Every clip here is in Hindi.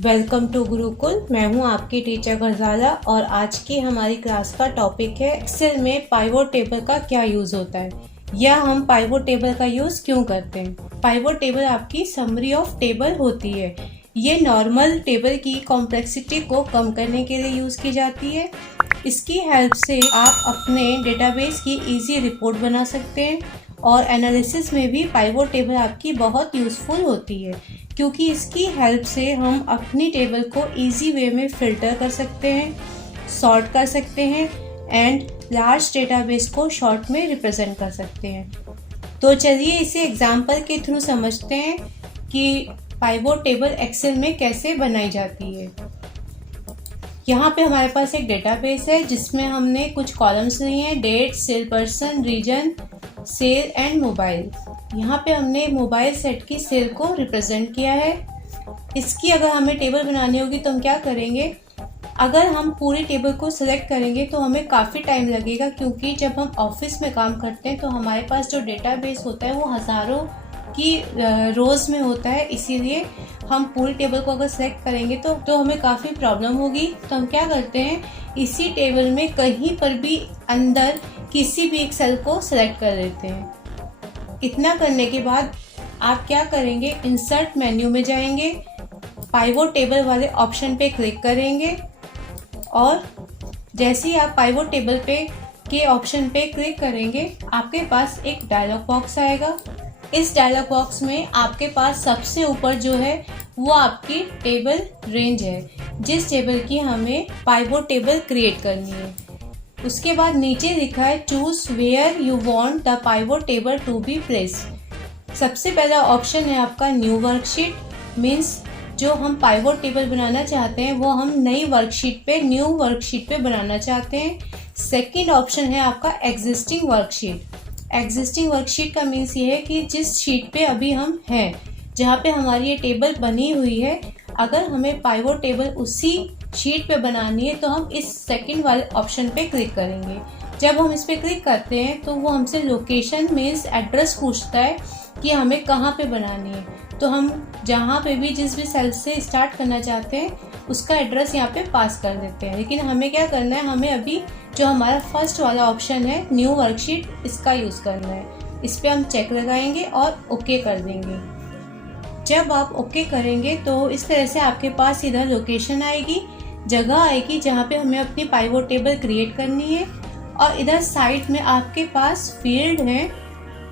Welcome to Gurukul. मैं हूं आपकी टीचर गजाला और आज की हमारी क्लास का टॉपिक है एक्सेल में पाइवोट टेबल का क्या यूज होता है या हम पाइवोट टेबल का यूज क्यों करते हैं। पाइवोट टेबल आपकी समरी ऑफ टेबल होती है। ये नॉर्मल टेबल की कॉम्प्लेक्सिटी को कम करने के लिए यूज की जाती है। इसकी हेल्प से आप अपने डेटाबेस की इजी रिपोर्ट बना सकते हैं और एनालिसिस में भी पाइवोट टेबल आपकी बहुत यूज़फुल होती है, क्योंकि इसकी हेल्प से हम अपनी टेबल को इजी वे में फिल्टर कर सकते हैं, सॉर्ट कर सकते हैं एंड लार्ज डेटाबेस को शॉर्ट में रिप्रेजेंट कर सकते हैं। तो चलिए इसे एग्जाम्पल के थ्रू समझते हैं कि पाइवोट टेबल एक्सेल में कैसे बनाई जाती है। यहाँ पे हमारे पास एक डेटाबेस है जिसमें हमने कुछ कॉलम्स लिए हैं, date, sale person, region, sale and mobile. यहाँ पे हमने मोबाइल सेट की सेल को रिप्रेजेंट किया है। इसकी अगर हमें टेबल बनानी होगी तो हम क्या करेंगे, अगर हम पूरी टेबल को सिलेक्ट करेंगे तो हमें काफ़ी टाइम लगेगा, क्योंकि जब हम ऑफिस में काम करते हैं तो हमारे पास जो डेटाबेस होता है वो हज़ारों की रोज़ में होता है। इसीलिए हम पूरी टेबल को अगर सेलेक्ट करेंगे तो हमें काफ़ी प्रॉब्लम होगी। तो हम क्या करते हैं, इसी टेबल में कहीं पर भी अंदर किसी भी एक सेल को सिलेक्ट कर लेते हैं। इतना करने के बाद आप क्या करेंगे, इंसर्ट मेन्यू में जाएंगे, पाइवोट टेबल वाले ऑप्शन पे क्लिक करेंगे और जैसे ही आप पाइवोट टेबल के ऑप्शन पे क्लिक करेंगे आपके पास एक डायलॉग बॉक्स आएगा। इस डायलॉग बॉक्स में आपके पास सबसे ऊपर जो है वो आपकी टेबल रेंज है, जिस टेबल की हमें पाइवोट टेबल क्रिएट करनी है। उसके बाद नीचे लिखा है choose where you want the pivot table to be placed. सबसे पहला ऑप्शन है आपका न्यू वर्कशीट, मीन्स जो हम पाइवोट टेबल बनाना चाहते हैं वो हम नई वर्कशीट पे, न्यू वर्कशीट पे बनाना चाहते हैं। सेकंड ऑप्शन है आपका एग्जिस्टिंग वर्कशीट। एग्जिस्टिंग वर्कशीट का मीन्स ये है कि जिस शीट पे अभी हम हैं, जहाँ पे हमारी ये टेबल बनी हुई है, अगर हमें पाइवोट टेबल उसी शीट पे बनानी है तो हम इस सेकंड वाले ऑप्शन पे क्लिक करेंगे। जब हम इस पे क्लिक करते हैं तो वो हमसे लोकेशन मीन्स एड्रेस पूछता है कि हमें कहाँ पे बनानी है। तो हम जहाँ पे भी जिस भी सेल से स्टार्ट करना चाहते हैं उसका एड्रेस यहाँ पे पास कर देते हैं। लेकिन हमें क्या करना है, हमें अभी जो हमारा फर्स्ट वाला ऑप्शन है न्यू वर्कशीट, इसका यूज़ करना है। इस पर हम चेक लगाएंगे और ओके कर देंगे। जब आप ओके करेंगे तो इस तरह से आपके पास इधर लोकेशन आएगी, जगह आएगी जहाँ पे हमें अपनी पाइवोट टेबल क्रिएट करनी है और इधर साइड में आपके पास फील्ड हैं।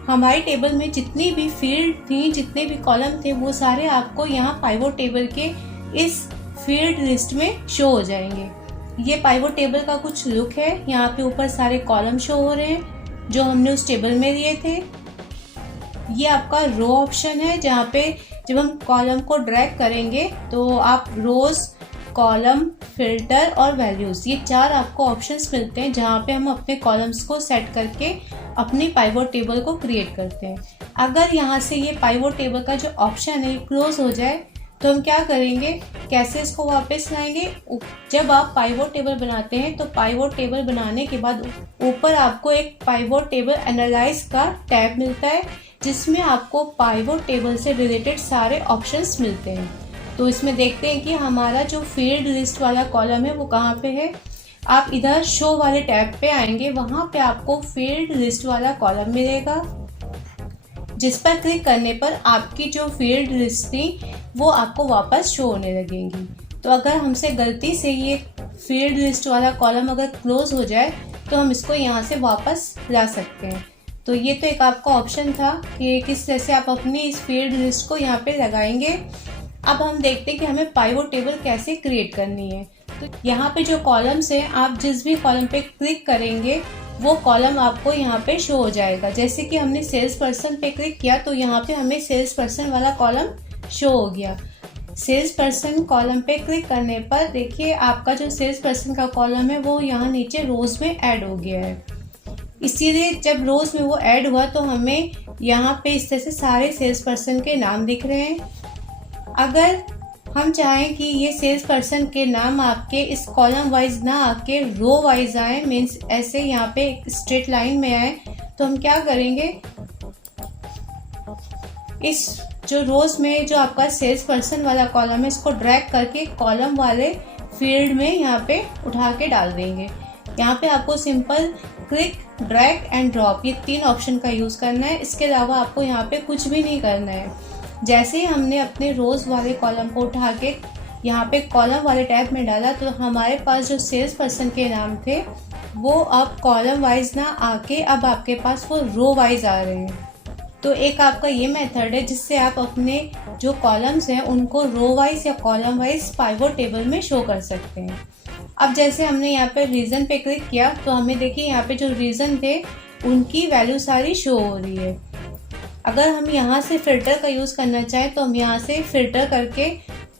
हमारी टेबल में जितनी भी फील्ड थी, जितने भी कॉलम थे, वो सारे आपको यहाँ पाइवोट टेबल के इस फील्ड लिस्ट में शो हो जाएंगे। ये पाइवोट टेबल का कुछ लुक है। यहाँ पे ऊपर सारे कॉलम शो हो रहे हैं जो हमने उस टेबल में लिए थे। ये आपका रो ऑप्शन है, जहाँ पे जब हम कॉलम को ड्रैग करेंगे तो आप रोज, कॉलम, फिल्टर और वैल्यूज, ये चार आपको ऑप्शंस मिलते हैं जहाँ पे हम अपने कॉलम्स को सेट करके अपनी पाइवोट टेबल को क्रिएट करते हैं। अगर यहाँ से ये पाइवोट टेबल का जो ऑप्शन है क्लोज हो जाए तो हम क्या करेंगे, कैसे इसको वापस लाएंगे। जब आप पाइवोट टेबल बनाते हैं तो पाइवोट टेबल बनाने के बाद ऊपर आपको एक पाइवोट टेबल एनालाइज का टैब मिलता है, जिसमें आपको पाइवोट टेबल से रिलेटेड सारे ऑप्शंस मिलते हैं। तो इसमें देखते हैं कि हमारा जो फील्ड लिस्ट वाला कॉलम है वो कहाँ पे है। आप इधर शो वाले टैब पे आएंगे, वहाँ पे आपको फील्ड लिस्ट वाला कॉलम मिलेगा, जिस पर क्लिक करने पर आपकी जो फील्ड लिस्ट थी वो आपको वापस शो होने लगेंगी। तो अगर हमसे गलती से ये फील्ड लिस्ट वाला कॉलम अगर क्लोज हो जाए तो हम इसको यहाँ से वापस ला सकते हैं। तो ये तो एक आपका ऑप्शन था कि किस तरह से आप अपनी इस फील्ड लिस्ट को यहाँ पे लगाएंगे। अब हम देखते हैं कि हमें पाइवोट टेबल कैसे क्रिएट करनी है। तो यहाँ पे जो कॉलम्स हैं, आप जिस भी कॉलम पे क्लिक करेंगे वो कॉलम आपको यहाँ पे शो हो जाएगा। जैसे कि हमने सेल्स पर्सन पे क्लिक किया तो यहाँ पे हमें सेल्स पर्सन वाला कॉलम शो हो गया। सेल्स पर्सन कॉलम पे क्लिक करने पर देखिए आपका जो सेल्स पर्सन का कॉलम है वो यहाँ नीचे रोज में ऐड हो गया है। इसीलिए जब रोज में वो ऐड हुआ तो हमें यहाँ पे इस तरह से सारे सेल्स पर्सन के नाम दिख रहे हैं। अगर हम चाहें कि ये सेल्स पर्सन के नाम आपके इस कॉलम वाइज ना आके रो वाइज आए, मीन्स ऐसे यहाँ पे एक स्ट्रेट लाइन में आए, तो हम क्या करेंगे, इस जो रोज में जो आपका सेल्स पर्सन वाला कॉलम है इसको ड्रैग करके कॉलम वाले फील्ड में यहाँ पे उठा के डाल देंगे। यहाँ पे आपको simple click, drag and drop ये 3 ऑप्शन का यूज करना है। इसके अलावा आपको यहाँ पे कुछ भी नहीं करना है। जैसे ही हमने अपने रोज वाले कॉलम को उठा के यहाँ पे कॉलम वाले टैब में डाला तो हमारे पास जो सेल्स पर्सन के नाम थे वो अब कॉलम वाइज ना आके अब आपके पास वो रो वाइज आ रहे हैं। तो एक आपका ये मेथड है जिससे आप अपने जो कॉलम्स हैं उनको रो वाइज या कॉलम वाइज पाइवोट टेबल में शो कर सकते हैं। अब जैसे हमने यहाँ पे रीजन पे क्लिक किया तो हमें देखिए यहाँ पे जो रीजन थे उनकी वैल्यू सारी शो हो रही है। अगर हम यहाँ से फिल्टर का यूज करना चाहें तो हम यहाँ से फिल्टर करके,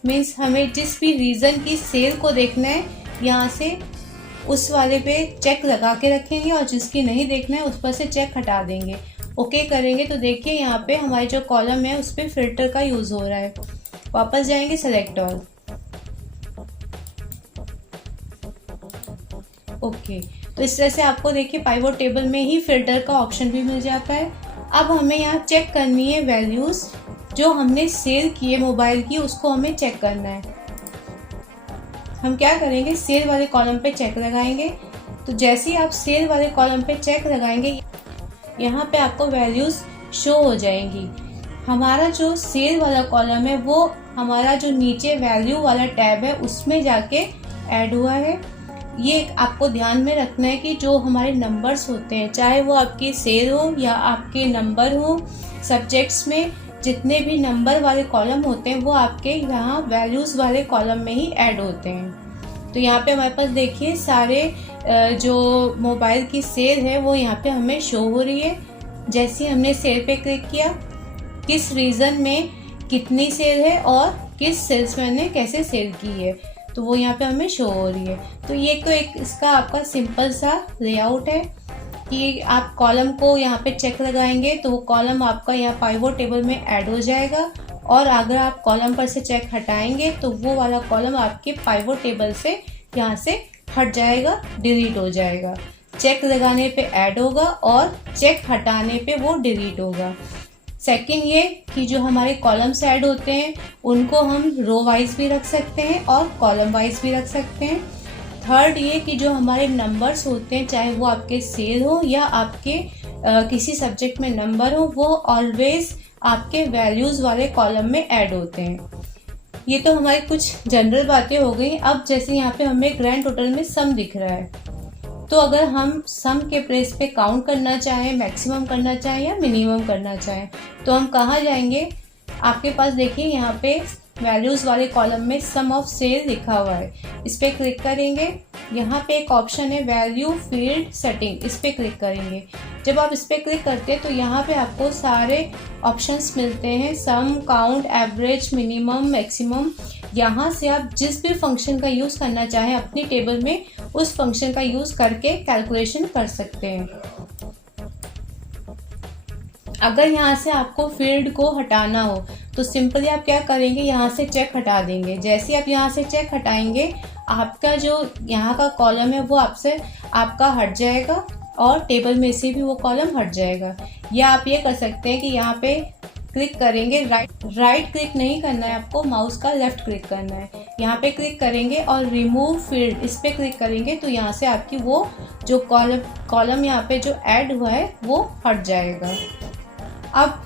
मीन्स हमें जिस भी रीजन की सेल को देखना है यहाँ से उस वाले पे चेक लगा के रखेंगे और जिसकी नहीं देखना है उस पर से चेक हटा देंगे। ओके करेंगे तो देखिए यहाँ पे हमारे जो कॉलम है उस पर फिल्टर का यूज हो रहा है। वापस जाएंगे सेलेक्ट ऑल। ओके, तो इस तरह से आपको देखिए पाइवोट टेबल में ही फिल्टर का ऑप्शन भी मिल जाता है। अब हमें यहाँ चेक करनी है वैल्यूज जो हमने सेल किए मोबाइल की, उसको हमें चेक करना है। हम क्या करेंगे, सेल वाले कॉलम पे चेक लगाएंगे। तो जैसे ही आप सेल वाले कॉलम पे चेक लगाएंगे यहाँ पे आपको वैल्यूज शो हो जाएंगी। हमारा जो सेल वाला कॉलम है वो हमारा जो नीचे वैल्यू वाला टैब है उसमें जाके ऐड हुआ है। ये आपको ध्यान में रखना है कि जो हमारे नंबर्स होते हैं, चाहे वो आपकी सेल हो या आपके नंबर हो, सब्जेक्ट्स में जितने भी नंबर वाले कॉलम होते हैं वो आपके यहाँ वैल्यूज वाले कॉलम में ही ऐड होते हैं। तो यहाँ पे हमारे पास देखिए सारे जो मोबाइल की सेल है वो यहाँ पे हमें शो हो रही है। जैसे हमने सेल पे क्लिक किया, किस रीजन में कितनी सेल है और किस सेल्समैन ने कैसे सेल की है, तो वो यहाँ पे हमें शो हो रही है। तो ये तो एक इसका आपका सिंपल सा लेआउट है कि आप कॉलम को यहाँ पे चेक लगाएंगे तो वो कॉलम आपका यहाँ पाइवोट टेबल में ऐड हो जाएगा, और अगर आप कॉलम पर से चेक हटाएंगे तो वो वाला कॉलम आपके पाइवोट टेबल से यहाँ से हट जाएगा, डिलीट हो जाएगा। चेक लगाने पे ऐड होगा और चेक हटाने पे वो डिलीट होगा। सेकंड ये कि जो हमारे कॉलम्स ऐड होते हैं उनको हम रो वाइज भी रख सकते हैं और कॉलम वाइज भी रख सकते हैं। थर्ड ये कि जो हमारे नंबर्स होते हैं, चाहे वो आपके सेल हो या आपके किसी सब्जेक्ट में नंबर हो, वो ऑलवेज आपके वैल्यूज वाले कॉलम में ऐड होते हैं। ये तो हमारी कुछ जनरल बातें हो गई। अब जैसे यहाँ पे हमें ग्रैंड टोटल में सम दिख रहा है, तो अगर हम सम के प्लेस पे काउंट करना चाहें, मैक्सिमम करना चाहें या मिनिमम करना चाहें, तो हम कहाँ जाएंगे, आपके पास देखिए यहाँ पे वैल्यूज वाले कॉलम में सम ऑफ सेल लिखा हुआ है, इस पे क्लिक करेंगे। यहाँ पे एक ऑप्शन है वैल्यू फील्ड सेटिंग, इस पे क्लिक करेंगे। जब आप इस पे क्लिक करते हैं तो यहाँ पे आपको सारे ऑप्शंस मिलते हैं, सम, काउंट, एवरेज, मिनिमम, मैक्सिमम। यहाँ से आप जिस भी फंक्शन का यूज करना चाहें अपनी टेबल में उस फंक्शन का यूज करके कैलकुलेशन कर सकते हैं। अगर यहाँ से आपको फील्ड को हटाना हो तो सिंपली आप क्या करेंगे, यहाँ से चेक हटा देंगे। जैसे आप यहाँ से चेक हटाएंगे आपका जो यहाँ का कॉलम है वो आपका हट जाएगा और टेबल में से भी वो कॉलम हट जाएगा। या आप ये कर सकते हैं कि यहाँ पे क्लिक करेंगे, राइट क्लिक नहीं करना है आपको, माउस का लेफ्ट क्लिक करना है। यहाँ पे क्लिक करेंगे और रिमूव फील्ड, इस पे क्लिक करेंगे तो यहाँ से आपकी वो जो कॉलम यहाँ पे जो ऐड हुआ है वो हट जाएगा। अब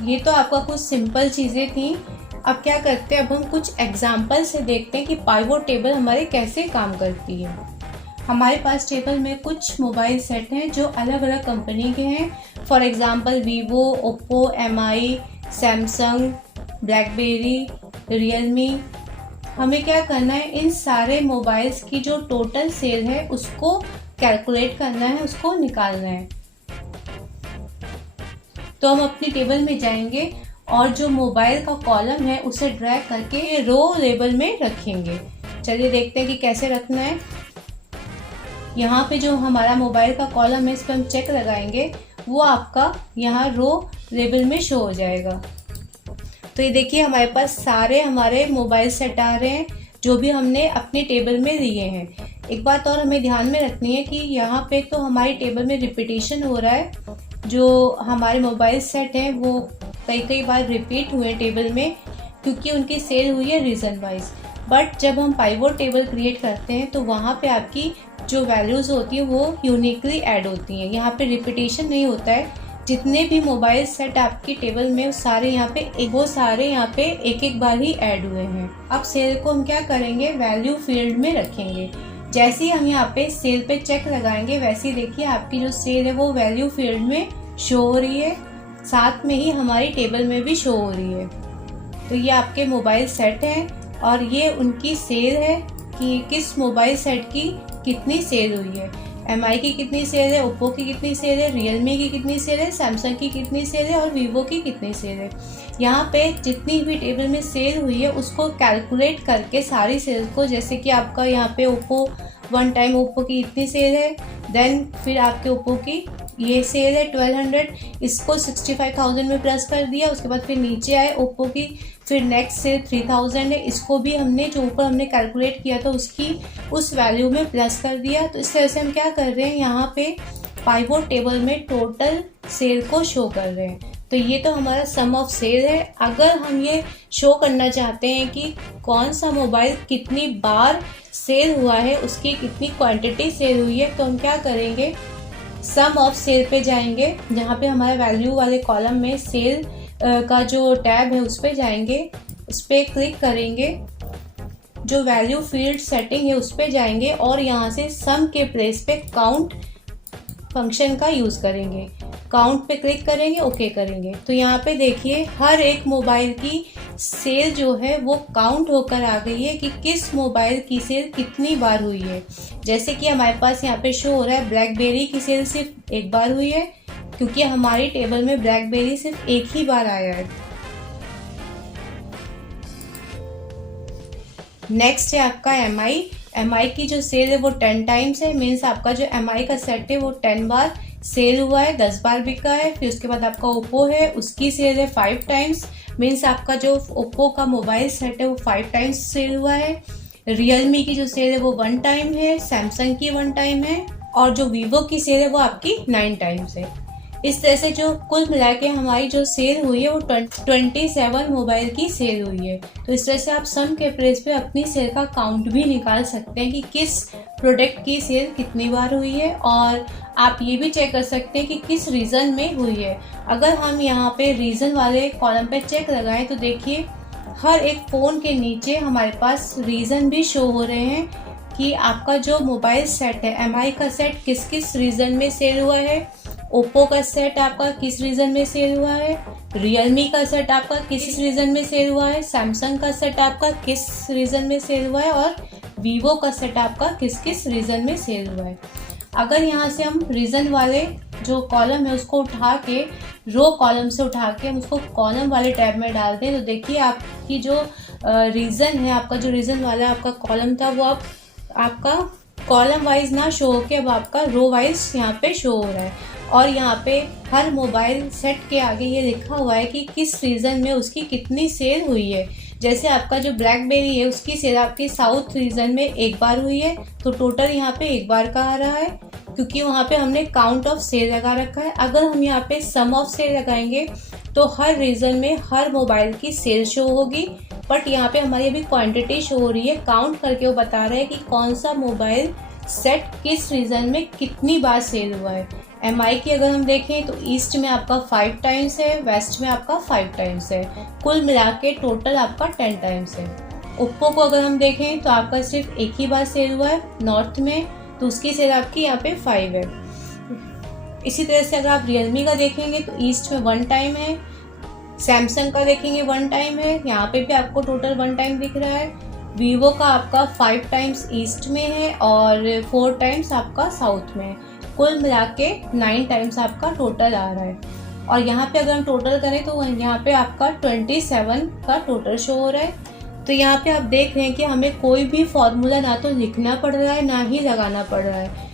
ये तो आपका कुछ सिंपल चीज़ें थी। अब क्या करते हैं, अब हम कुछ एग्जाम्पल से देखते हैं कि पाइवोट टेबल हमारे कैसे काम करती है। हमारे पास टेबल में कुछ मोबाइल सेट हैं जो अलग अलग कंपनी के हैं। For example Vivo, Oppo, MI, Samsung, blackberry, Realme. हमें क्या करना है, इन सारे मोबाइल्स की जो टोटल सेल है उसको कैलकुलेट करना है, उसको निकालना है। तो हम अपनी टेबल में जाएंगे और जो मोबाइल का कॉलम है उसे ड्रैग करके रो लेबल में रखेंगे। चलिए देखते हैं कि कैसे रखना है। यहाँ पे जो हमारा मोबाइल का कॉलम है इस पर हम चेक लगाएंगे, वो आपका यहाँ रो लेबल में शो हो जाएगा। तो ये देखिए हमारे पास सारे हमारे मोबाइल सेट आ रहे हैं जो भी हमने अपने टेबल में लिए हैं। एक बात और हमें ध्यान में रखनी है कि यहाँ पे तो हमारी टेबल में रिपीटेशन हो रहा है, जो हमारे मोबाइल सेट हैं वो कई बार रिपीट हुए टेबल में क्योंकि उनकी सेल हुई है रीजन वाइज। बट जब हम पाइवोट टेबल क्रिएट करते हैं तो वहाँ पे आपकी जो वैल्यूज़ होती है वो यूनिकली ऐड होती हैं, यहाँ पे रिपीटेशन नहीं होता है। जितने भी मोबाइल सेट आपकी टेबल में सारे यहाँ पे एक बार ही ऐड हुए हैं। अब सेल को हम क्या करेंगे, वैल्यू फील्ड में रखेंगे। जैसे ही हम यहाँ पे सेल पे चेक लगाएंगे वैसे ही देखिए आपकी जो सेल है वो वैल्यू फील्ड में शो हो रही है, साथ में ही हमारी टेबल में भी शो हो रही है। तो ये आपके मोबाइल सेट हैं और ये उनकी सेल है कि किस मोबाइल सेट की कितनी सेल हुई है। MI की कितनी सेल है, ओप्पो की कितनी सेल है, रियलमी की कितनी सेल है, सैमसंग की कितनी सेल है और वीवो की कितनी सेल है। यहाँ पे जितनी भी टेबल में सेल हुई है उसको कैलकुलेट करके सारी सेल को, जैसे कि आपका यहाँ पे ओप्पो वन टाइम ओप्पो की इतनी सेल है, देन फिर आपके ओप्पो की ये सेल है 1200, इसको 65,000 में प्लस कर दिया। उसके बाद फिर नीचे आए ओप्पो की, फिर नेक्स्ट सेल 3000 है, इसको भी हमने जो ऊपर हमने कैलकुलेट किया था उसकी उस वैल्यू में प्लस कर दिया। तो इस तरह से हम क्या कर रहे हैं, यहाँ पे पाइवोट टेबल में टोटल सेल को शो कर रहे हैं। तो ये तो हमारा सम ऑफ सेल है। अगर हम ये शो करना चाहते हैं कि कौन सा मोबाइल कितनी बार सेल हुआ है, उसकी कितनी क्वांटिटी सेल हुई है, तो हम क्या करेंगे, सम ऑफ सेल पे जाएंगे, जहाँ पे हमारे वैल्यू वाले कॉलम में सेल का जो टैब है उस पे जाएंगे, उस पर क्लिक करेंगे, जो वैल्यू फील्ड सेटिंग है उस पे जाएंगे और यहाँ से सम के प्लेस पे काउंट फंक्शन का यूज करेंगे। काउंट पे क्लिक करेंगे, ओके करेंगे, तो यहाँ पे देखिए हर एक मोबाइल की सेल जो है वो काउंट होकर आ गई है कि किस मोबाइल की सेल कितनी बार हुई है। जैसे कि हमारे पास यहाँ पे शो हो रहा है ब्लैकबेरी की सेल सिर्फ एक बार हुई है क्योंकि हमारी टेबल में ब्लैकबेरी सिर्फ एक ही बार आया है। नेक्स्ट है आपका MI की जो सेल है वो 10 टाइम्स है, मीन्स आपका जो MI का सेट है वो 10 बार सेल हुआ है, 10 बार बिका है। फिर उसके बाद आपका ओप्पो है, उसकी सेल है 5 टाइम्स, मीन्स आपका जो ओप्पो का मोबाइल सेट है वो 5 टाइम्स सेल हुआ है। रियलमी की जो सेल है वो 1 टाइम है, सैमसंग की 1 टाइम है और जो वीवो की सेल है वो आपकी 9 टाइम्स है। इस तरह से जो कुल मिला के हमारी जो सेल हुई है वो 27 मोबाइल की सेल हुई है। तो इस तरह से आप सम के प्लेस पे अपनी सेल का काउंट भी निकाल सकते हैं कि किस प्रोडक्ट की सेल कितनी बार हुई है, और आप ये भी चेक कर सकते हैं कि किस रीजन में हुई है। अगर हम यहाँ पे रीजन वाले कॉलम पे चेक लगाएं तो देखिए हर एक फ़ोन के नीचे हमारे पास रीजन भी शो हो रहे हैं कि आपका जो मोबाइल सेट है MI का सेट किस किस रीजन में सेल हुआ है, ओप्पो का सेट आपका किस रीजन में सेल हुआ है, रियलमी का सेट आपका किस रीजन में सेल हुआ है, सैमसंग का सेट आपका किस रीजन में सेल हुआ है और वीवो का सेट आपका किस किस रीजन में सेल हुआ है। अगर यहाँ से हम रीजन वाले जो कॉलम है उसको उठा के रो कॉलम से उठा के हम उसको कॉलम वाले टैब में डाल दें तो देखिए आपकी जो रीजन है, आपका जो रीजन वाला आपका कॉलम था वो अब आपका कॉलम वाइज ना शो होके अब आपका रो वाइज यहाँ पे शो हो रहा है। और यहाँ पे हर मोबाइल सेट के आगे ये लिखा हुआ है कि किस रीजन में उसकी कितनी सेल हुई है। जैसे आपका जो ब्लैकबेरी है उसकी सेल आपके साउथ रीजन में एक बार हुई है, तो टोटल यहाँ पे एक बार का आ रहा है क्योंकि वहाँ पे हमने काउंट ऑफ सेल लगा रखा है। अगर हम यहाँ पे सम ऑफ सेल लगाएंगे तो हर रीजन में हर मोबाइल की सेल शो होगी, बट यहाँ पे हमारी अभी क्वांटिटी शो हो रही है, काउंट करके वो बता रहे हैं कि कौन सा मोबाइल सेट किस रीजन में कितनी बार सेल हुआ है। MI की अगर हम देखें तो ईस्ट में आपका 5 टाइम्स है, वेस्ट में आपका 5 टाइम्स है, कुल मिला के टोटल आपका 10 टाइम्स है। ओप्पो को अगर हम देखें तो आपका सिर्फ एक ही बार सेल हुआ है नॉर्थ में, तो उसकी सेल आपकी यहाँ पे 5 है। इसी तरह से अगर आप रियलमी का देखेंगे तो ईस्ट में 1 टाइम है, सैमसंग का देखेंगे 1 टाइम है, यहाँ पे भी आपको टोटल 1 टाइम दिख रहा है। वीवो का आपका 5 टाइम्स ईस्ट में है और 4 टाइम्स आपका साउथ में है, कुल मिला के 9 टाइम्स आपका टोटल आ रहा है। और यहाँ पे अगर हम टोटल करें तो यहाँ पे आपका 27 का टोटल शो हो रहा है। तो यहाँ पे आप देख रहे हैं कि हमें कोई भी फॉर्मूला ना तो लिखना पड़ रहा है ना ही लगाना पड़ रहा है।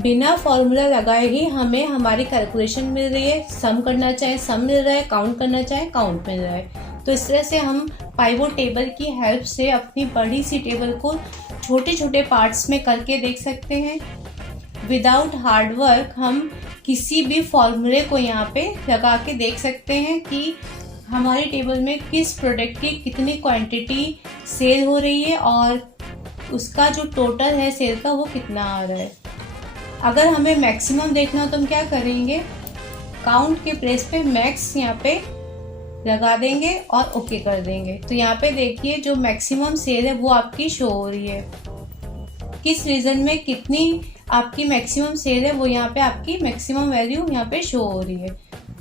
बिना फॉर्मूला लगाए ही हमें हमारी कैलकुलेशन मिल रही है। सम करना चाहे सम मिल रहा है, काउंट करना चाहे काउंट मिल रहा है। तो इस तरह से हम पाइवोट टेबल की हेल्प से अपनी बड़ी सी टेबल को छोटे छोटे पार्ट्स में करके देख सकते हैं। विदाउट हार्ड वर्क हम किसी भी फॉर्मूले को यहाँ पे लगा के देख सकते हैं कि हमारी टेबल में किस प्रोडक्ट की कितनी क्वांटिटी सेल हो रही है और उसका जो टोटल है सेल का वो कितना आ रहा है। अगर हमें मैक्सिमम देखना हो तो हम क्या करेंगे, काउंट के प्लेस पे मैक्स यहाँ पे लगा देंगे और ओके कर देंगे। तो यहाँ पे देखिए जो मैक्सिमम सेल है वो आपकी शो हो रही है। किस रीजन में कितनी आपकी मैक्सिमम सेल है वो यहाँ पे आपकी मैक्सिमम वैल्यू यहाँ पे शो हो रही है।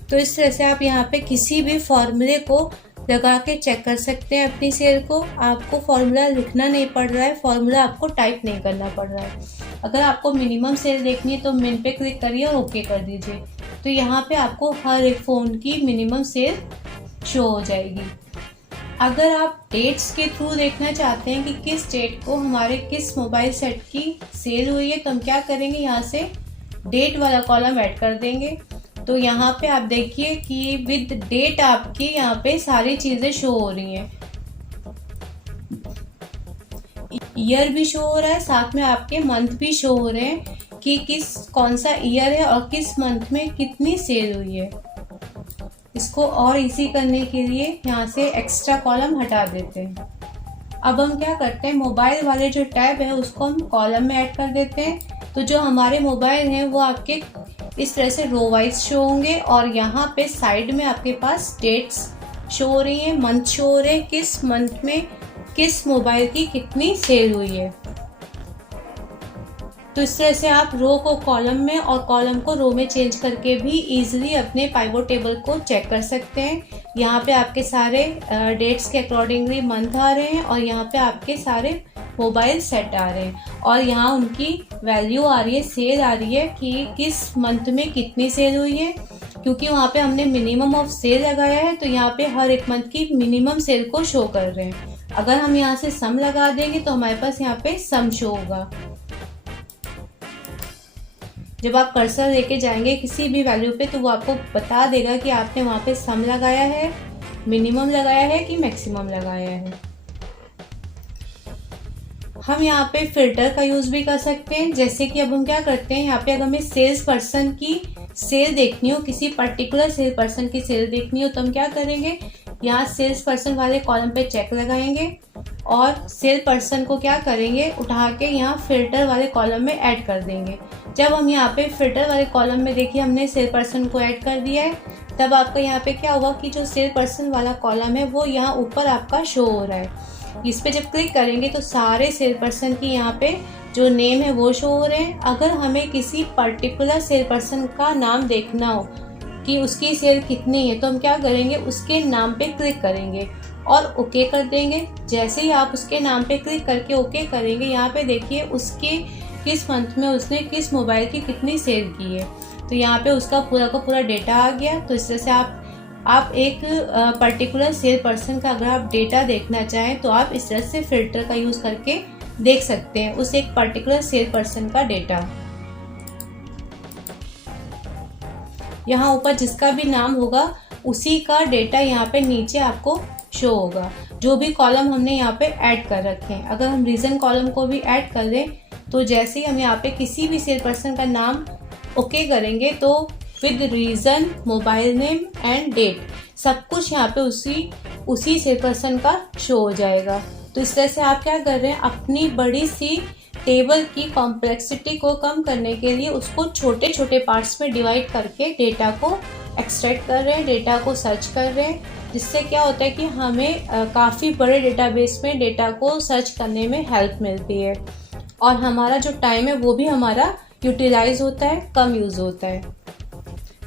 तो इस तरह से आप यहाँ पे किसी भी फॉर्मूले को लगा के चेक कर सकते हैं अपनी सेल को। आपको फॉर्मूला लिखना नहीं पड़ रहा है, फॉर्मूला आपको टाइप नहीं करना पड़ रहा है। अगर आपको मिनिमम सेल देखनी है तो मिन पे क्लिक करिए और ओके कर दीजिए। तो यहाँ पे आपको हर एक फ़ोन की मिनिमम सेल शो हो जाएगी। अगर आप डेट्स के थ्रू देखना चाहते हैं कि किस डेट को हमारे किस मोबाइल सेट की सेल हुई है तो हम क्या करेंगे, यहाँ से डेट वाला कॉलम ऐड कर देंगे। तो यहाँ पे आप देखिए कि विद डेट आपकी यहाँ पे सारी चीजें शो हो रही हैं। ईयर भी शो हो रहा है, साथ में आपके मंथ भी शो हो रहे हैं कि कौन सा ईयर है और किस मंथ में कितनी सेल हुई है। इसको और इजी करने के लिए यहाँ से एक्स्ट्रा कॉलम हटा देते हैं। अब हम क्या करते हैं, मोबाइल वाले जो टैब है उसको हम कॉलम में ऐड कर देते हैं। तो जो हमारे मोबाइल हैं वो आपके इस तरह से रो वाइज शो होंगे और यहाँ पे साइड में आपके पास डेट्स शो हो रही हैं, मंथ शो हो रहे हैं, किस मंथ में किस मोबाइल की कितनी सेल हुई है। तो इस तरह से आप रो को कॉलम में और कॉलम को रो में चेंज करके भी इजीली अपने पाइवोट टेबल को चेक कर सकते हैं। यहाँ पे आपके सारे डेट्स के अकॉर्डिंगली मंथ आ रहे हैं और यहाँ पे आपके सारे मोबाइल सेट आ रहे हैं और यहाँ उनकी वैल्यू आ रही है, सेल आ रही है कि किस मंथ में कितनी सेल हुई है। क्योंकि वहाँ पे हमने मिनिमम ऑफ सेल लगाया है तो यहाँ पे हर एक मंथ की मिनिमम सेल को शो कर रहे हैं। अगर हम यहाँ से सम लगा देंगे तो हमारे पास यहाँ पे सम शो होगा। जब आप कर्सर लेके जाएंगे किसी भी वैल्यू पे तो वो आपको बता देगा कि आपने वहाँ पे सम लगाया है, मिनिमम लगाया है कि मैक्सिमम लगाया है। हम यहाँ पे फिल्टर का यूज भी कर सकते हैं। जैसे कि अब हम क्या करते हैं, यहाँ पे अगर हमें सेल्स पर्सन की सेल देखनी हो, किसी पर्टिकुलर सेल पर्सन की सेल देखनी हो तो हम क्या करेंगे, यहाँ सेल्स पर्सन वाले कॉलम पे चेक लगाएंगे और सेल पर्सन को क्या करेंगे, उठा के यहाँ फिल्टर वाले कॉलम में ऐड कर देंगे। जब हम यहाँ पे फिल्टर वाले कॉलम में देखिए हमने सेल पर्सन को ऐड कर दिया है, तब आपका यहाँ पे क्या होगा कि जो सेल पर्सन वाला कॉलम है वो यहाँ ऊपर आपका शो हो रहा है। इस पे जब क्लिक करेंगे तो सारे सेल पर्सन की यहाँ पे जो नेम है वो शो हो रहे हैं। अगर हमें किसी पर्टिकुलर सेल पर्सन का नाम देखना हो कि उसकी सेल कितनी है तो हम क्या करेंगे, उसके नाम पे क्लिक करेंगे और ओके कर देंगे। जैसे ही आप उसके नाम पे क्लिक करके ओके करेंगे, यहाँ पे देखिए उसके किस मंथ में उसने किस मोबाइल की कितनी सेल की है। तो यहाँ पे उसका पूरा का पूरा डेटा आ गया। तो इस तरह से आप एक पर्टिकुलर सेल पर्सन का अगर आप डेटा देखना चाहें तो आप इस तरह से फिल्टर का यूज करके देख सकते हैं उस एक पर्टिकुलर सेल पर्सन का डेटा। यहाँ ऊपर जिसका भी नाम होगा उसी का डेटा यहाँ पे नीचे आपको शो होगा, जो भी कॉलम हमने यहाँ पे ऐड कर रखे हैं। अगर हम रीजन कॉलम को भी ऐड कर दें तो जैसे ही हम यहाँ पे किसी भी सेल पर्सन का नाम ओके करेंगे तो with region, mobile name and date सब कुछ यहाँ पे उसी सेल पर्सन का शो हो जाएगा। तो इस तरह से आप क्या कर रहे हैं, अपनी बड़ी सी टेबल की कॉम्प्लेक्सिटी को कम करने के लिए उसको छोटे छोटे पार्ट्स में डिवाइड करके डेटा को एक्सट्रैक्ट कर रहे हैं, डेटा को सर्च कर रहे हैं। जिससे क्या होता है कि हमें काफ़ी बड़े डेटाबेस में डेटा को सर्च करने में हेल्प मिलती है और हमारा जो टाइम है वो भी हमारा यूटिलाइज होता है, कम यूज़ होता है।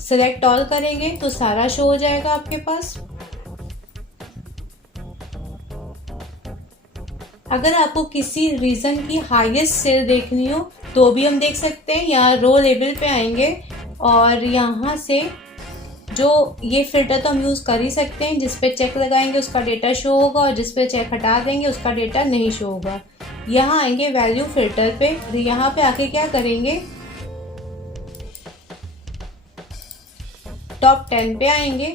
सिलेक्ट ऑल करेंगे तो सारा शो हो जाएगा आपके पास। अगर आपको किसी रीजन की हाईएस्ट सेल देखनी हो तो भी हम देख सकते हैं। यहाँ रो लेबल पे आएंगे और यहाँ से जो ये फिल्टर तो हम यूज़ कर ही सकते हैं, जिस पे चेक लगाएंगे उसका डेटा शो होगा और जिस पे चेक हटा देंगे उसका डेटा नहीं शो होगा। यहाँ आएंगे वैल्यू फिल्टर पे, यहाँ पे आके क्या करेंगे, टॉप 10 पे आएंगे।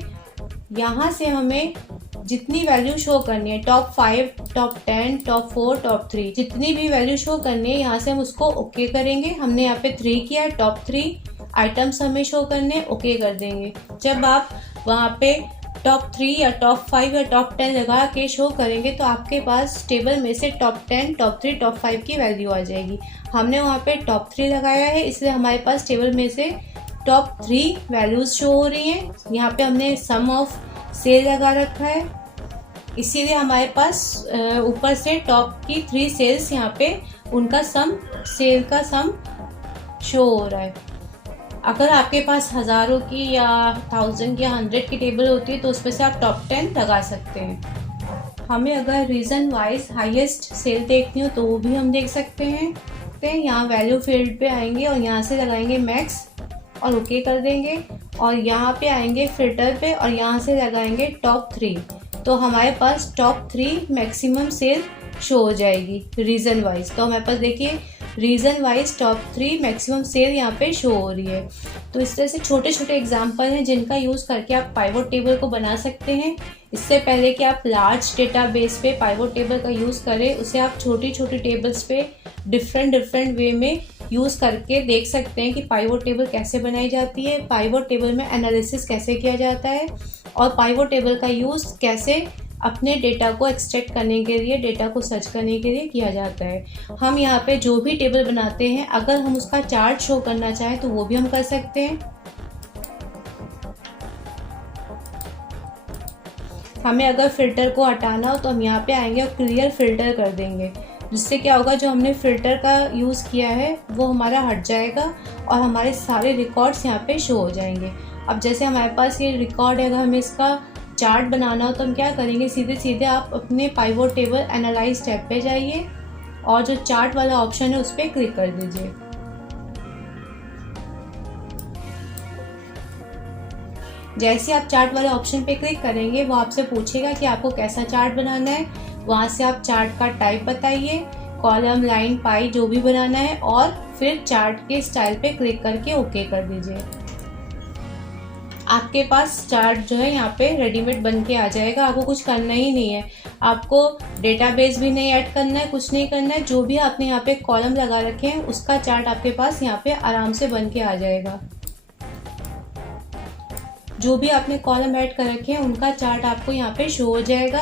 यहाँ से हमें जितनी वैल्यू शो करनी है, टॉप 5, टॉप 10, टॉप 4, टॉप 3, जितनी भी वैल्यू शो करनी है यहाँ से हम उसको ओके करेंगे। हमने यहाँ पे 3 किया है, टॉप 3 आइटम्स हमें शो करने, ओके कर देंगे। जब आप वहाँ पे टॉप 3 या टॉप 5 या टॉप 10 लगा के शो करेंगे तो आपके पास टेबल में से टॉप 10, टॉप 3, टॉप 5 की वैल्यू आ जाएगी। हमने वहाँ पे टॉप 3 लगाया है, इसलिए हमारे पास टेबल में से टॉप 3 वैल्यूज शो हो रही हैं। यहाँ पे हमने सम ऑफ सेल लगा रखा है, इसीलिए हमारे पास ऊपर से टॉप की 3 सेल्स यहाँ पे उनका सम, सेल का सम शो हो रहा है। अगर आपके पास हज़ारों की या 1000 या 100 की टेबल होती है तो उसमें से आप टॉप 10 लगा सकते हैं। हमें अगर रीज़न वाइज हाईएस्ट सेल देखनी हो तो वो भी हम देख सकते हैं। तो यहाँ वैल्यू फील्ड पे आएंगे और यहाँ से लगाएंगे मैक्स और ओके कर देंगे, और यहाँ पे आएंगे फिल्टर पे और यहाँ से लगाएंगे टॉप 3, तो हमारे पास टॉप 3 मैक्सिमम सेल शो हो जाएगी रीज़न वाइज। तो हमारे पास देखिए region wise top 3 maximum sale यहाँ पे शो हो रही है। तो इस तरह से छोटे छोटे एग्जाम्पल हैं जिनका यूज़ करके आप पाइवोट टेबल को बना सकते हैं। इससे पहले कि आप लार्ज डेटाबेस पे पाइवोट टेबल का यूज़ करें, उसे आप छोटी छोटी टेबल्स पे डिफरेंट वे में यूज़ करके देख सकते हैं कि पाइवोट टेबल कैसे बनाई जाती है, पाइवोट टेबल में एनालिसिस कैसे किया जाता है, और पाइवोट टेबल का यूज़ कैसे अपने डेटा को एक्सट्रैक्ट करने के लिए, डेटा को सर्च करने के लिए किया जाता है। हम यहाँ पे जो भी टेबल बनाते हैं, अगर हम उसका चार्ट शो करना चाहें तो वो भी हम कर सकते हैं। हमें अगर फिल्टर को हटाना हो तो हम यहाँ पे आएंगे और क्लियर फिल्टर कर देंगे, जिससे क्या होगा, जो हमने फिल्टर का यूज़ किया है वो हमारा हट जाएगा और हमारे सारे रिकॉर्ड्स यहाँ पे शो हो जाएंगे। अब जैसे हमारे पास ये रिकॉर्ड है, अगर हमें इसका चार्ट बनाना हो तो हम क्या करेंगे, सीधे सीधे आप अपने पाइवोट टेबल एनालाइज टैब पे जाइए और जो चार्ट वाला ऑप्शन है उस पर क्लिक कर दीजिए। जैसे आप चार्ट वाले ऑप्शन पे क्लिक करेंगे वो आपसे पूछेगा कि आपको कैसा चार्ट बनाना है। वहाँ से आप चार्ट का टाइप बताइए, कॉलम, लाइन, पाई जो भी बनाना है, और फिर चार्ट के स्टाइल पे क्लिक करके ओके कर दीजिए। आपके पास चार्ट जो है यहाँ पे रेडीमेड बन के आ जाएगा। आपको कुछ करना ही नहीं है, आपको डेटाबेस भी नहीं ऐड करना है, कुछ नहीं करना है। जो भी आपने यहाँ पे कॉलम लगा रखे हैं उसका चार्ट आपके पास यहाँ पे आराम से बन के आ जाएगा। जो भी आपने कॉलम ऐड कर रखे हैं उनका चार्ट आपको यहाँ पे शो हो जाएगा।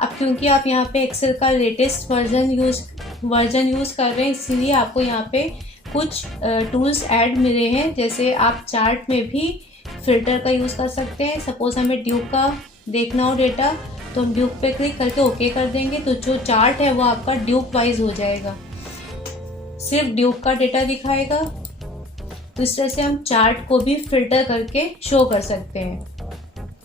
अब क्योंकि आप यहाँ पे एक्सेल का लेटेस्ट वर्जन यूज़ कर रहे हैं, इसीलिए आपको यहाँ पे कुछ टूल्स ऐड मिले हैं। जैसे आप चार्ट में भी फिल्टर का यूज़ कर सकते हैं। सपोज हमें ड्यूक का देखना हो डेटा, तो हम ड्यूक पे क्लिक करके ओके कर देंगे, तो जो चार्ट है वो आपका ड्यूक वाइज हो जाएगा, सिर्फ ड्यूक का डेटा दिखाएगा। तो इस तरह से हम चार्ट को भी फिल्टर करके शो कर सकते हैं।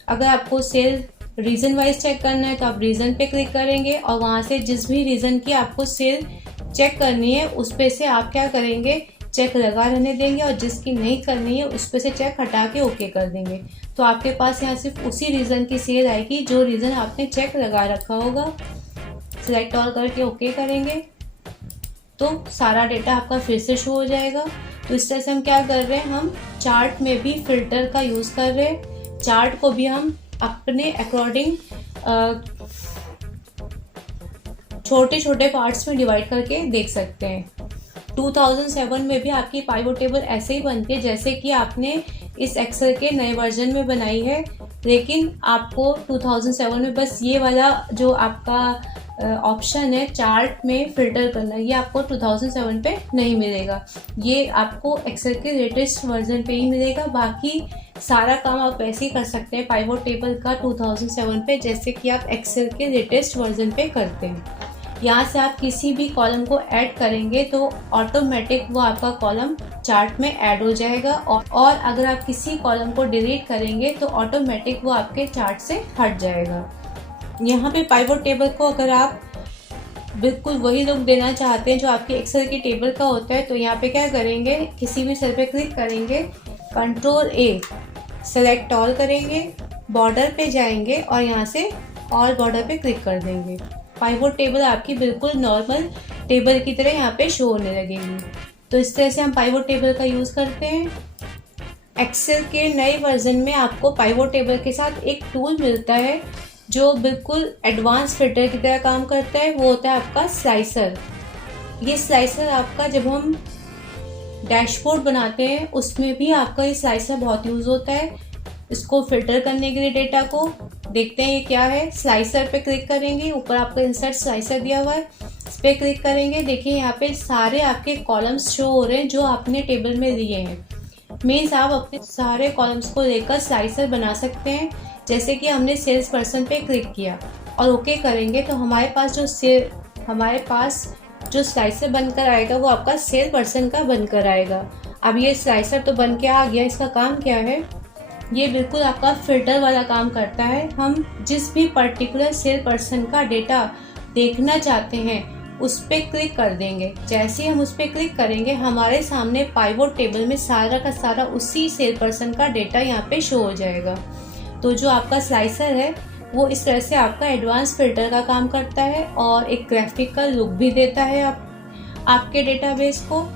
अगर आपको सेल रीजन वाइज चेक करना है तो आप रीजन पे क्लिक करेंगे और वहाँ से जिस भी रीजन की आपको सेल चेक करनी है उस पे से आप क्या करेंगे, चेक लगा रहने देंगे, और जिसकी नहीं करनी है उस पे से चेक हटा के ओके कर देंगे। तो आपके पास यहाँ सिर्फ उसी रीजन की सेल आएगी जो रीजन आपने चेक लगा रखा होगा। सिलेक्ट ऑल करके ओके करेंगे तो सारा डेटा आपका फिर से शो हो जाएगा। तो इस तरह से हम क्या कर रहे हैं, हम चार्ट में भी फिल्टर का यूज़ कर रहे हैं। चार्ट को भी हम अपने अकॉर्डिंग छोटे छोटे पार्ट्स में डिवाइड करके देख सकते हैं। 2007 में भी आपकी पाइवोट टेबल ऐसे ही बनती है जैसे कि आपने इस एक्सेल के नए वर्जन में बनाई है, लेकिन आपको 2007 में बस ये वाला जो आपका ऑप्शन है चार्ट में फिल्टर करना, ये आपको 2007 पे नहीं मिलेगा। ये आपको एक्सेल के लेटेस्ट वर्जन पे ही मिलेगा। बाकी सारा काम आप वैसे ही कर सकते हैं पाइवोट टेबल का 2007 पे, जैसे कि आप एक्सेल के लेटेस्ट वर्जन पे करते हैं। यहाँ से आप किसी भी कॉलम को ऐड करेंगे तो ऑटोमेटिक वो आपका कॉलम चार्ट में ऐड हो जाएगा, और अगर आप किसी कॉलम को डिलीट करेंगे तो ऑटोमेटिक वो आपके चार्ट से हट जाएगा। यहाँ पे पाइवोट टेबल को अगर आप बिल्कुल वही लुक देना चाहते हैं जो आपकी एक्सेल की टेबल का होता है, तो यहाँ पे क्या करेंगे, किसी भी सेल पे क्लिक करेंगे, कंट्रोल ए, सेलेक्ट ऑल करेंगे, बॉर्डर पे जाएंगे और यहाँ से ऑल बॉर्डर पे क्लिक कर देंगे। पाइवोट टेबल आपकी बिल्कुल नॉर्मल टेबल की तरह यहाँ पे शो होने लगेगी। तो इस तरह से हम पाइवोट टेबल का यूज़ करते हैं। एक्सेल के नए वर्जन में आपको पाइवोट टेबल के साथ एक टूल मिलता है जो बिल्कुल एडवांस फिल्टर की तरह काम करता है। वो होता है आपका स्लाइसर। ये स्लाइसर आपका जब हम डैशबोर्ड बनाते हैं उसमें भी आपका ये स्लाइसर बहुत यूज होता है। इसको फिल्टर करने के लिए डेटा को देखते हैं ये क्या है। स्लाइसर पे क्लिक करेंगे, ऊपर आपका इंसर्ट स्लाइसर दिया हुआ है, इस पे क्लिक करेंगे। देखिए यहाँ पे सारे आपके कॉलम्स शो हो रहे हैं जो आपने टेबल में दिए हैं। मीन्स आप अपने सारे कॉलम्स को लेकर स्लाइसर बना सकते हैं। जैसे कि हमने सेल्स पर्सन पे क्लिक किया और ओके करेंगे तो हमारे पास जो स्लाइसर बनकर आएगा वो आपका सेल पर्सन का बनकर आएगा। अब ये स्लाइसर तो बन के आ गया। इसका काम क्या है, ये बिल्कुल आपका फिल्टर वाला काम करता है। हम जिस भी पर्टिकुलर सेल पर्सन का डेटा देखना चाहते हैं उस पर क्लिक कर देंगे। जैसे ही हम उस पर क्लिक करेंगे हमारे सामने पाइवोट टेबल में सारा का सारा उसी सेल पर्सन का डेटा यहाँ पे शो हो जाएगा। तो जो आपका स्लाइसर है वो इस तरह से आपका एडवांस फिल्टर का काम करता है और एक ग्राफिकल लुक भी देता है आपके डेटाबेस को।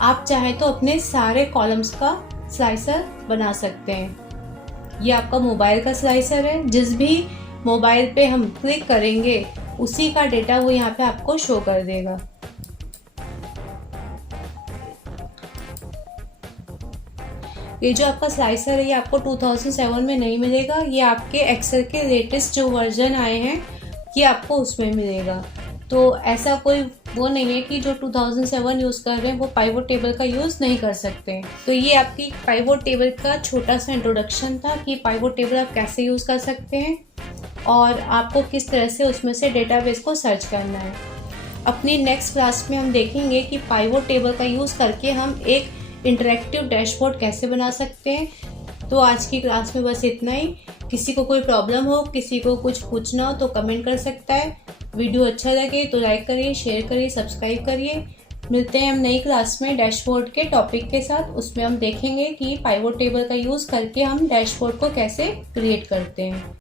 आप चाहें तो अपने सारे कॉलम्स का स्लाइसर बना सकते हैं। ये आपका मोबाइल का स्लाइसर है। जिस भी मोबाइल पे हम क्लिक करेंगे उसी का डेटा वो यहाँ पे आपको शो कर देगा। ये जो आपका स्लाइसर है ये आपको 2007 में नहीं मिलेगा। ये आपके एक्सेल के लेटेस्ट जो वर्जन आए हैं ये आपको उसमें मिलेगा। तो ऐसा कोई वो नहीं है कि जो 2007 यूज़ कर रहे हैं वो पाइवोट टेबल का यूज़ नहीं कर सकते। तो ये आपकी पाइवोट टेबल का छोटा सा इंट्रोडक्शन था कि पाइवोट टेबल आप कैसे यूज़ कर सकते हैं और आपको किस तरह से उसमें से डेटाबेस को सर्च करना है। अपनी नेक्स्ट क्लास में हम देखेंगे कि पाइवोट टेबल का यूज़ करके हम एक इंटरेक्टिव डैशबोर्ड कैसे बना सकते हैं। तो आज की क्लास में बस इतना ही। किसी को कोई प्रॉब्लम हो, किसी को कुछ पूछना हो तो कमेंट कर सकता है। वीडियो अच्छा लगे तो लाइक करिए, शेयर करिए, सब्सक्राइब करिए। मिलते हैं हम नई क्लास में डैशबोर्ड के टॉपिक के साथ। उसमें हम देखेंगे कि पाइवोट टेबल का यूज़ करके हम डैशबोर्ड को कैसे क्रिएट करते हैं।